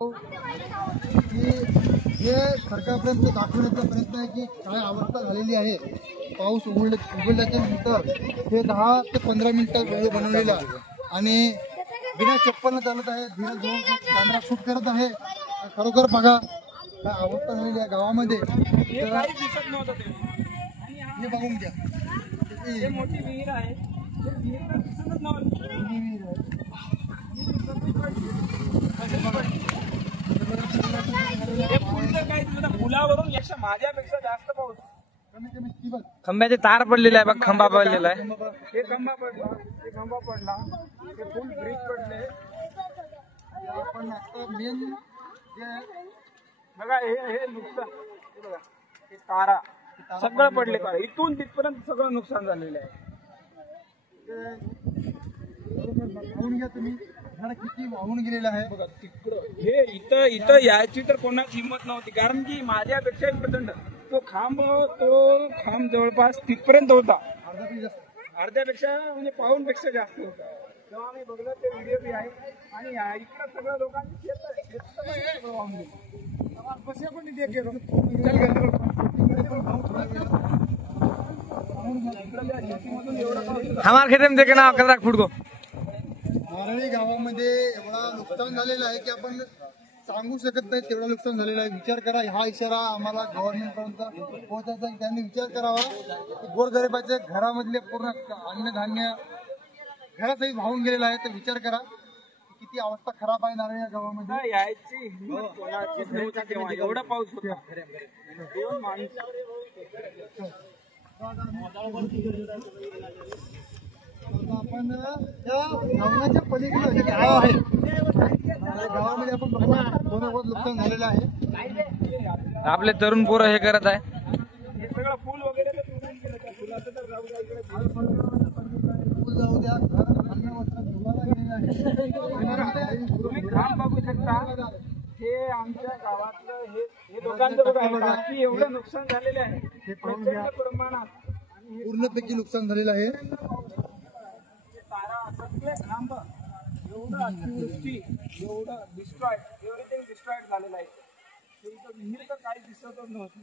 हे सरकारपर्यंत दाखवण्याचा प्रयत्न आहे की काय अवस्था झालेली आहे. पाऊस उघडल्याच्या नंतर हे 10 ते 15 मिनिटं वेळ बनवलेला आणि बिना चप्पल चालत आहे. धीरे धीरे कॅमेरा शूट करत आहे. खरोखर बघा काय अवस्था झालेली आहे गावामध्ये. हे बघून घ्या, मोठी विहीर आहे. पुलावरून माझ्यापेक्षा जास्त पाऊस. खंब्याचे तार पडलेला आहे बघ, खंबा पडलेला आहे. हे खंबा पडला, हे खंबा पडला, हे फुल ब्रिज पडले. आपण आता मेन बघा हे नुकसान, हे बघा हे तारा सगळं पडले. तारा इथून तिथपर्यंत सगळं नुकसान झालेलं आहे. बघून घ्या तुम्ही झाड किती वाहून गेलेलं आहे. बघा तिकडं हे इथं यायची तर कोणाची हिंमत नव्हती, कारण की माझ्यापेक्षा प्रचंड तो खांब जवळपास तिथपर्यंत होता. अर्ध्यापेक्षा म्हणजे पाऊनपेक्षा जास्त होता. तेव्हा आम्ही बघलं ते व्हिडिओ बी आहे. आणि इकडं सगळं लोकांची वाहून गेलं. हमारे खेत में देखना कचरा फूट को. नारळी गावामध्ये एवढा नुकसान झालेलं आहे की आपण सांगू शकत नाही तेवढं नुकसान झालेलं आहे. विचार करा, हा इशारा आम्हाला गव्हर्नमेंट पर्यंत पोहोचायचा आहे. त्यांनी विचार करावा की गोरगरिबाच्या घरामधले पूर्ण अन्नधान्य घरातही वाहून गेलेलं आहे. तर विचार करा किती अवस्था खराब आहे नारळी गावामध्ये. यायची कोणाची नव्हती तेव्हा, एवढा पाऊस होता. दोन माणसं आपण त्या गावाच्या पलीकडे जे गाव आहे गावामध्ये आपण बघा बहुत नुकसान झालेलं आहे. आपले तरुण पोरं हे करत आहे. हे सगळं पूल वगैरे तर तुटून गेलं. त्या पुलाचं तर जाऊ द्या, पूल जाऊ द्या, घर धान्य वस्त्र धुवायला गेलेलं आहे. तुम्ही काम बघू शकता. हे आमच्या गावातलं हे लोकांचं बघा, बाकी एवढं नुकसान झालेलं आहे हे पाहून घ्या. प्रमाणात पूर्णपैकी नुकसान झालेलं आहे. तारा सगळे खांब एवढं अतिवृष्टी, एवढं डिस्ट्रॉइड, एव्हरीथिंग डिस्ट्रॉइड झालेलं आहे. विहीर तर काही दिसतच नव्हती.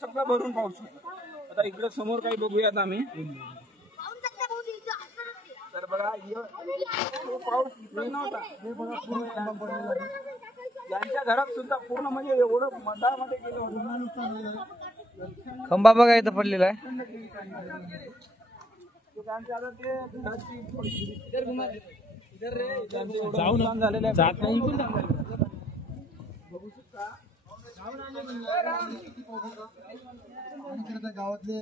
सगळं भरून पाऊस होता. आता इकडे समोर काही बघूयात आम्ही. तर बघा तो पाऊस इकडे नव्हता. हे बघा पूर्ण ज्यांच्या घरात सुद्धा पूर्ण म्हणजे एवढं मधामध्ये गेलं होतं. खंबा बघा इथं पडलेला आहे. त्यांच्या आता ते घराची जाऊन झालेलं आहे. जात नाही बघू शकता. गावातले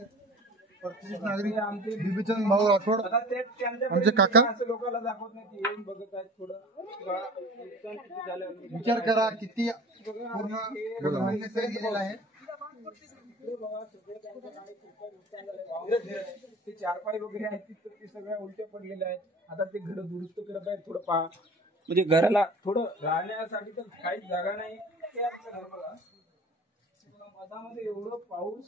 प्रतिष्ठित नागरिक आमचे बिबिचंद भाऊ राठोड आमचे काका लोकांना दाखवत नाही, येऊन बघत आहेत. थोडं विचार करा किती पूर्ण धान्य सरी गेलेलं आहे. ते चारपाई वगैरे आहेत ते सगळ्या उलटे पडलेले आहेत. आता ते घर दुरुस्त करत आहेत. थोडं पहा, म्हणजे घराला थोडं राहण्यासाठी तर काहीच जागा नाही. मधामध्ये एवढं पाऊस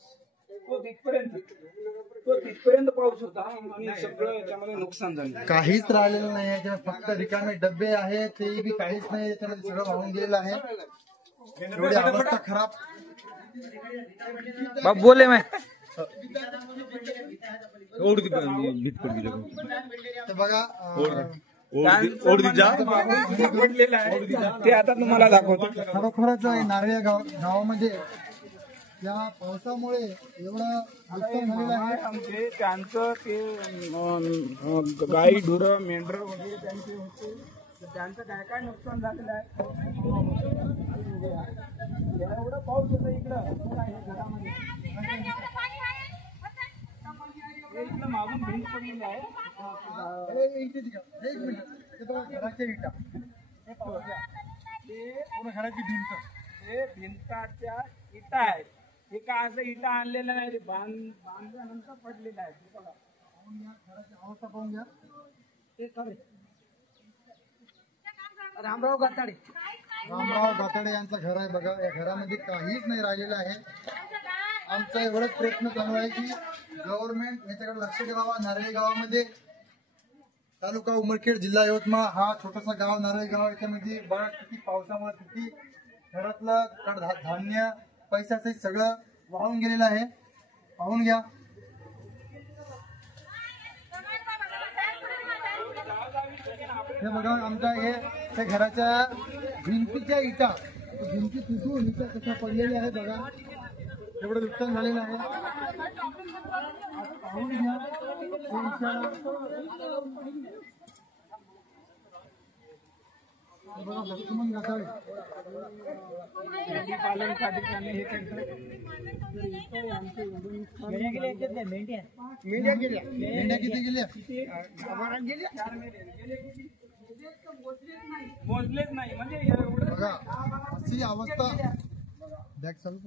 तो तिथपर्यंत पाऊस होता आणि सगळं याच्यामध्ये नुकसान झालं. काहीच राहिलेलं नाही आहे. फक्त रिकामे डबे आहेत, ते बी काहीच नाही. याच्यामध्ये सगळं वाहून गेलेलं आहे. एवढी अवस्था खराब. बाप बोले मैं तर बघा ते आता तुम्हाला दाखवतो. खरोखरच नारळी गावामध्ये या पावसामुळे एवढं नुकसान झालेलं आहे. आमचे त्यांचं ते गाई ढुरं मेंढर वगैरे त्यांचे होते. त्यांचं काय नुकसान झालेलं आहे. एवढं पाऊस होतं इकडं घरामध्ये. इकडं मागून भिंत पडलेली आहे. एक मिनिट, घराच्या इटा हे पाहूया. ते पूर्ण घराची भिंत, हे भिंताच्या इटा आहेत. हे का असं इटा आणलेलं नाही, बांधल्यानंतर पडलेलं आहे. घराची अवस्था पाहून घ्या. रामराव गाताडे यांचं घर आहे बघा. या घरामध्ये काहीच नाही राहिलेलं आहे. आमचा एवढाच प्रयत्न चालू आहे की गव्हर्नमेंट याच्याकडे लक्ष द्यावा. नारळी गावामध्ये तालुका उमरखेड जिल्हा यवतमाळ हा छोटासा गाव नारळी गाव. याच्यामध्ये बघा किती पावसामुळे किती घरातलं धान्य पैशासहित सगळं वाहून गेलेलं आहे. पाहून घ्या. हे बघा आमच्या हे घराच्या भिंतीच्या इटा भिंती तुटून इटा कशा पडलेल्या आहे बघा. एवढं नुकसान झालेलं आहे. पाहून घ्या. बघा लक्ष्मण गाठाळे पालनसाठी त्यांनी हे करतात. मेंढ्या किती गेल्या मोजलेच नाही म्हणजे एवढं बघा अशी अवस्था. बॅग चालू